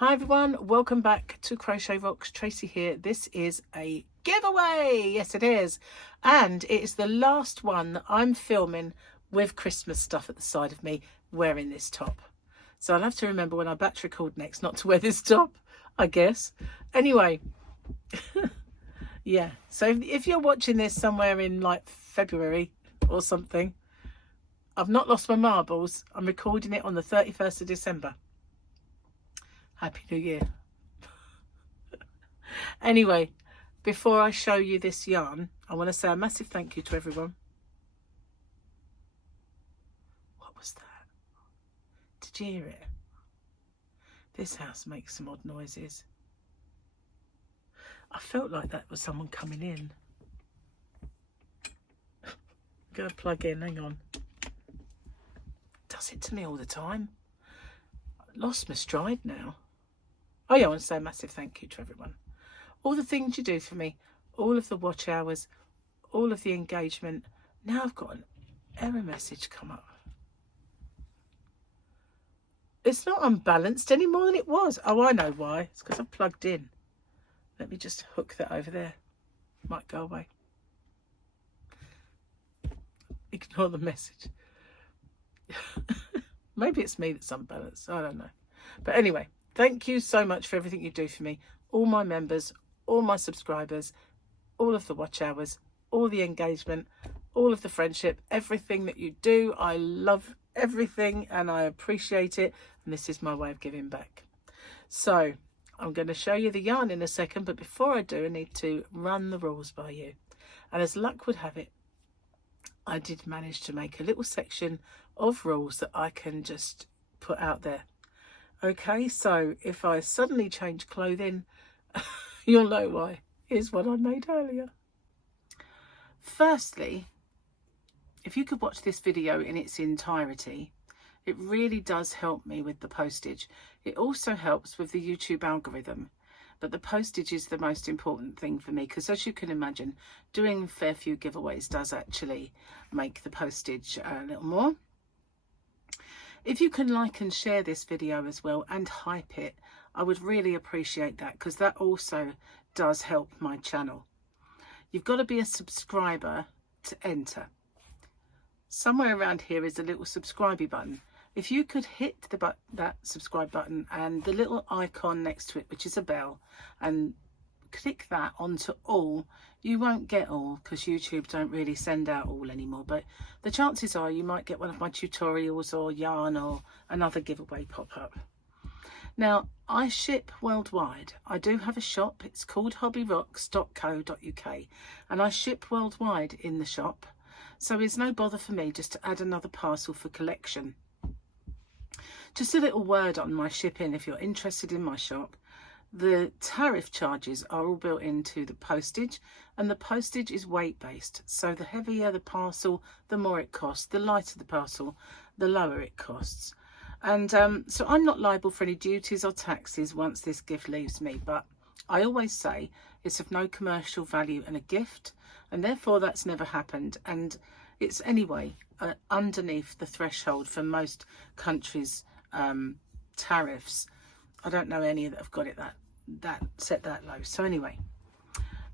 Hi everyone, welcome back to Crochet Rocks. Tracy here. This is a giveaway. Yes it is. And it is the last one that I'm filming with Christmas stuff at the side of me wearing this top. So I'll have to remember when I batch record next not to wear this top, I guess. Anyway, yeah. So if you're watching this somewhere in like February or something, I've not lost my marbles. I'm recording it on the 31st of December. Happy New Year. Anyway, before I show you this yarn, I want to say a massive thank you to everyone. What was that? Did you hear it? This house makes some odd noises. I felt like that was someone coming in. I'm going to plug in, hang on. Does it to me all the time. I lost my stride now. Oh yeah, I want to say a massive thank you to everyone. All the things you do for me, all of the watch hours, all of the engagement. Now I've got an error message come up. It's not unbalanced any more than it was. Oh, I know why. It's because I've plugged in. Let me just hook that over there. Might go away. Ignore the message. Maybe it's me that's unbalanced. I don't know. But anyway. Thank you so much for everything you do for me. All my members, all my subscribers, all of the watch hours, all the engagement, all of the friendship, everything that you do. I love everything and I appreciate it. And this is my way of giving back. So I'm going to show you the yarn in a second. But before I do, I need to run the rules by you. And as luck would have it, I did manage to make a little section of rules that I can just put out there. Okay, so if I suddenly change clothing, you'll know why. Here's what I made earlier. Firstly, if you could watch this video in its entirety, it really does help me with the postage. It also helps with the YouTube algorithm, but the postage is the most important thing for me because, as you can imagine, doing a fair few giveaways does actually make the postage a little more. If you can like and share this video as well and hype it, I would really appreciate that because that also does help my channel. You've got to be a subscriber to enter. Somewhere around here is a little subscribe button. If you could hit that subscribe button and the little icon next to it, which is a bell, and click that onto all. You won't get all because YouTube don't really send out all anymore, but the chances are you might get one of my tutorials or yarn or another giveaway pop up. Now I ship worldwide. I do have a shop. It's called hobbyrocks.co.uk and I ship worldwide in the shop, so it's no bother for me just to add another parcel for collection. Just a little word on my shipping if you're interested in my shop. The tariff charges are all built into the postage, and the postage is weight based. So the heavier the parcel, the more it costs. The lighter the parcel, the lower it costs. And so I'm not liable for any duties or taxes once this gift leaves me. But I always say it's of no commercial value and a gift, and therefore that's never happened. And it's anyway underneath the threshold for most countries' tariffs. I don't know any that have got it that set that low. So anyway,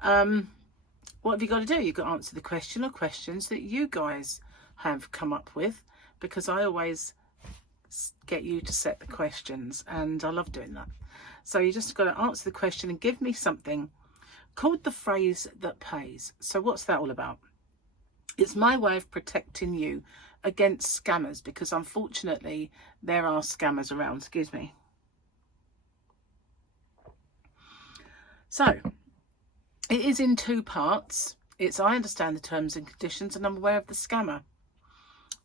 what have you got to do? You've got to answer the question or questions that you guys have come up with, because I always get you to set the questions and I love doing that. So you just got to answer the question and give me something called the phrase that pays. So what's that all about? It's my way of protecting you against scammers, because unfortunately there are scammers around. Excuse me. So it is in two parts. It's I understand the terms and conditions and I'm aware of the scammer.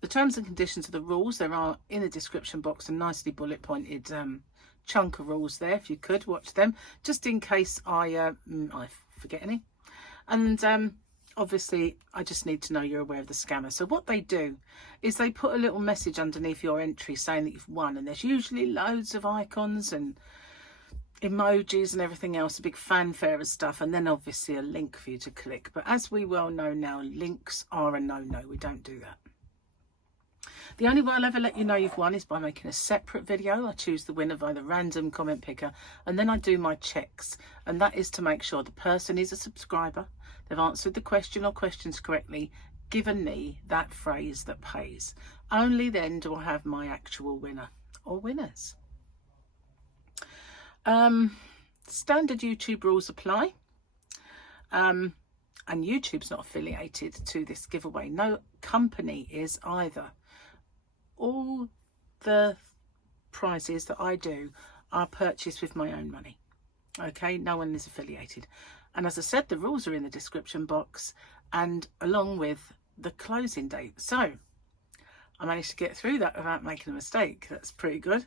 The terms and conditions are the rules. There are in the description box a nicely bullet pointed chunk of rules there. If you could watch them, just in case I forget any. And obviously I just need to know you're aware of the scammer. So what they do is they put a little message underneath your entry saying that you've won, and there's usually loads of icons and emojis and everything else, a big fanfare of stuff, and then obviously a link for you to click. But as we well know now, links are a no-no. We don't do that. The only way I'll ever let you know you've won is by making a separate video. I choose the winner by the random comment picker, and then I do my checks, and that is to make sure the person is a subscriber, they've answered the question or questions correctly, given me that phrase that pays. Only then do I have my actual winner or winners. Standard YouTube rules apply. And YouTube's not affiliated to this giveaway. No company is either. All the prizes that I do are purchased with my own money. Okay, no one is affiliated. And as I said, the rules are in the description box, and along with the closing date. So I managed to get through that without making a mistake. That's pretty good.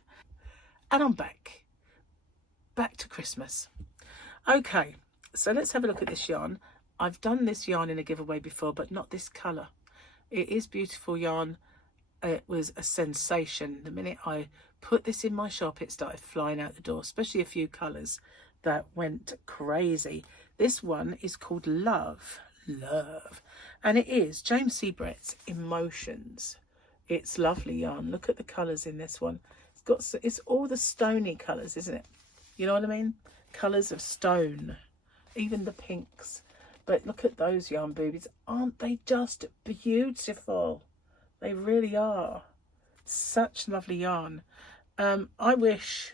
And I'm back to Christmas. Okay, so let's have a look at this yarn. I've done this yarn in a giveaway before, but not this colour. It is beautiful yarn. It was a sensation. The minute I put this in my shop, it started flying out the door, especially a few colours that went crazy. This one is called Love. And it is James C. Brett's Emotions. It's lovely yarn. Look at the colours in this one. It's all the stony colours, isn't it? You know what I mean? Colours of stone, even the pinks. But look at those yarn boobies. Aren't they just beautiful? They really are. Such lovely yarn. I wish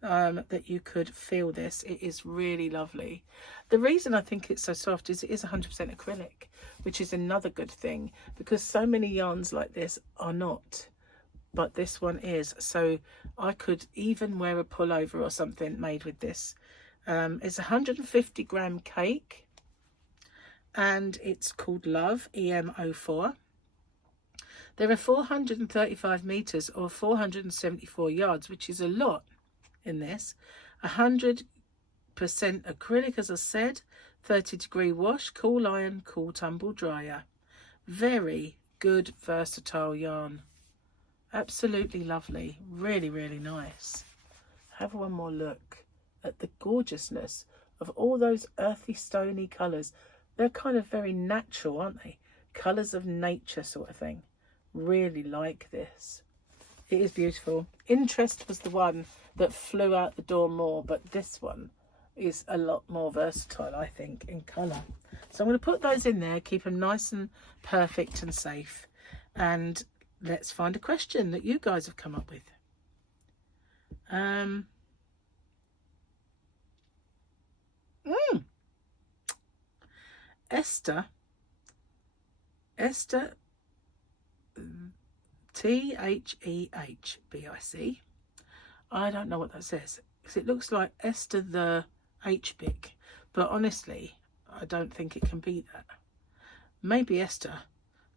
that you could feel this. It is really lovely. The reason I think it's so soft is it is 100% acrylic, which is another good thing, because so many yarns like this are not. But this one is, so I could even wear a pullover or something made with this. It's a 150 gram cake, and it's called Love, EM04. There are 435 meters or 474 yards, which is a lot in this. 100% acrylic, as I said, 30-degree wash, cool iron, cool tumble dryer. Very good, versatile yarn. Absolutely lovely. Really, really nice. Have one more look at the gorgeousness of all those earthy, stony colours. They're kind of very natural, aren't they? Colours of nature sort of thing. Really like this. It is beautiful. Interest was the one that flew out the door more, but this one is a lot more versatile, I think, in colour. So I'm going to put those in there, keep them nice and perfect and safe. And let's find a question that you guys have come up with. Esther THEHBIC. I don't know what that says, because it looks like Esther the HBIC, but honestly I don't think it can be that. Maybe Esther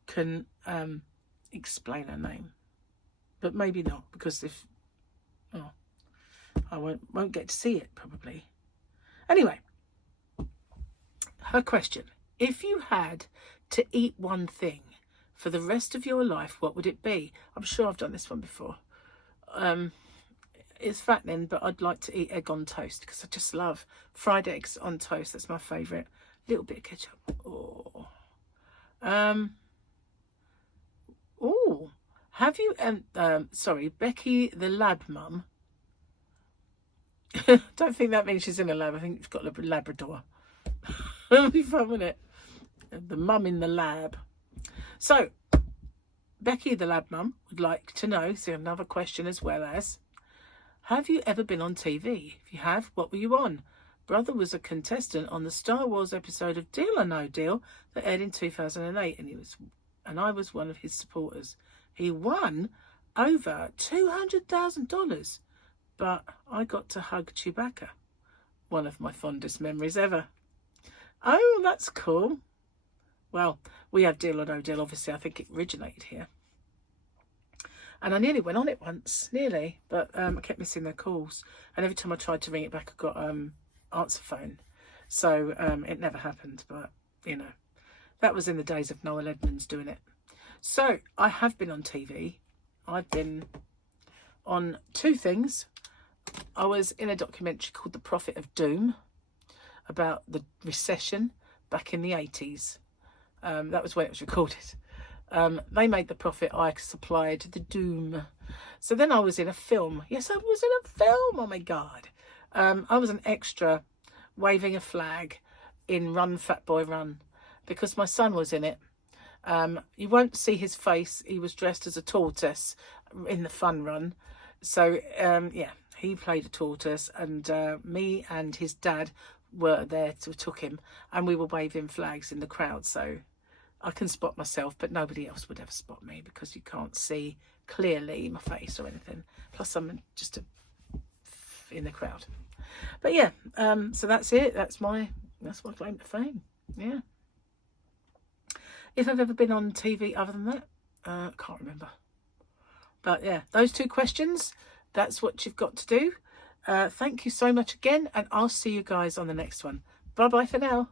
can explain her name, but maybe not, because if I won't get to see it probably. Anyway, her question: if you had to eat one thing for the rest of your life, what would it be? I'm sure I've done this one before. It's fattening, but I'd like to eat egg on toast, because I just love fried eggs on toast. That's my favourite. A little bit of ketchup. Have you sorry, Becky the lab mum. Don't think that means she's in a lab. I think she's got a Labrador. It'll be fun, wouldn't it? The mum in the lab. So Becky the lab mum would like to know, so another question as well as, have you ever been on TV? If you have, what were you on? Brother was a contestant on the Star Wars episode of Deal or No Deal that aired in 2008, and I was one of his supporters. He won over $200,000, but I got to hug Chewbacca. One of my fondest memories ever. Oh, that's cool. Well, we have Deal or No Deal, obviously. I think it originated here. And I nearly went on it once, but I kept missing their calls. And every time I tried to ring it back, I got answer phone. So it never happened, but, you know, that was in the days of Noel Edmonds doing it. So I have been on TV. I've been on two things. I was in a documentary called The Prophet of Doom about the recession back in the 80s. That was when it was recorded. They made the profit, I supplied the doom. So then I was in a film. Yes, I was in a film. Oh my God. I was an extra waving a flag in Run Fat Boy Run because my son was in it. You won't see his face. He was dressed as a tortoise in the fun run. So yeah, he played a tortoise, and me and his dad were there to took him, and we were waving flags in the crowd. So I can spot myself, but nobody else would ever spot me because you can't see clearly my face or anything. Plus I'm just in the crowd. But yeah, so that's it. That's my claim to fame. Yeah. If I've ever been on TV other than that, can't remember. But yeah, those 2 questions, that's what you've got to do. Thank you so much again, and I'll see you guys on the next one. Bye bye for now.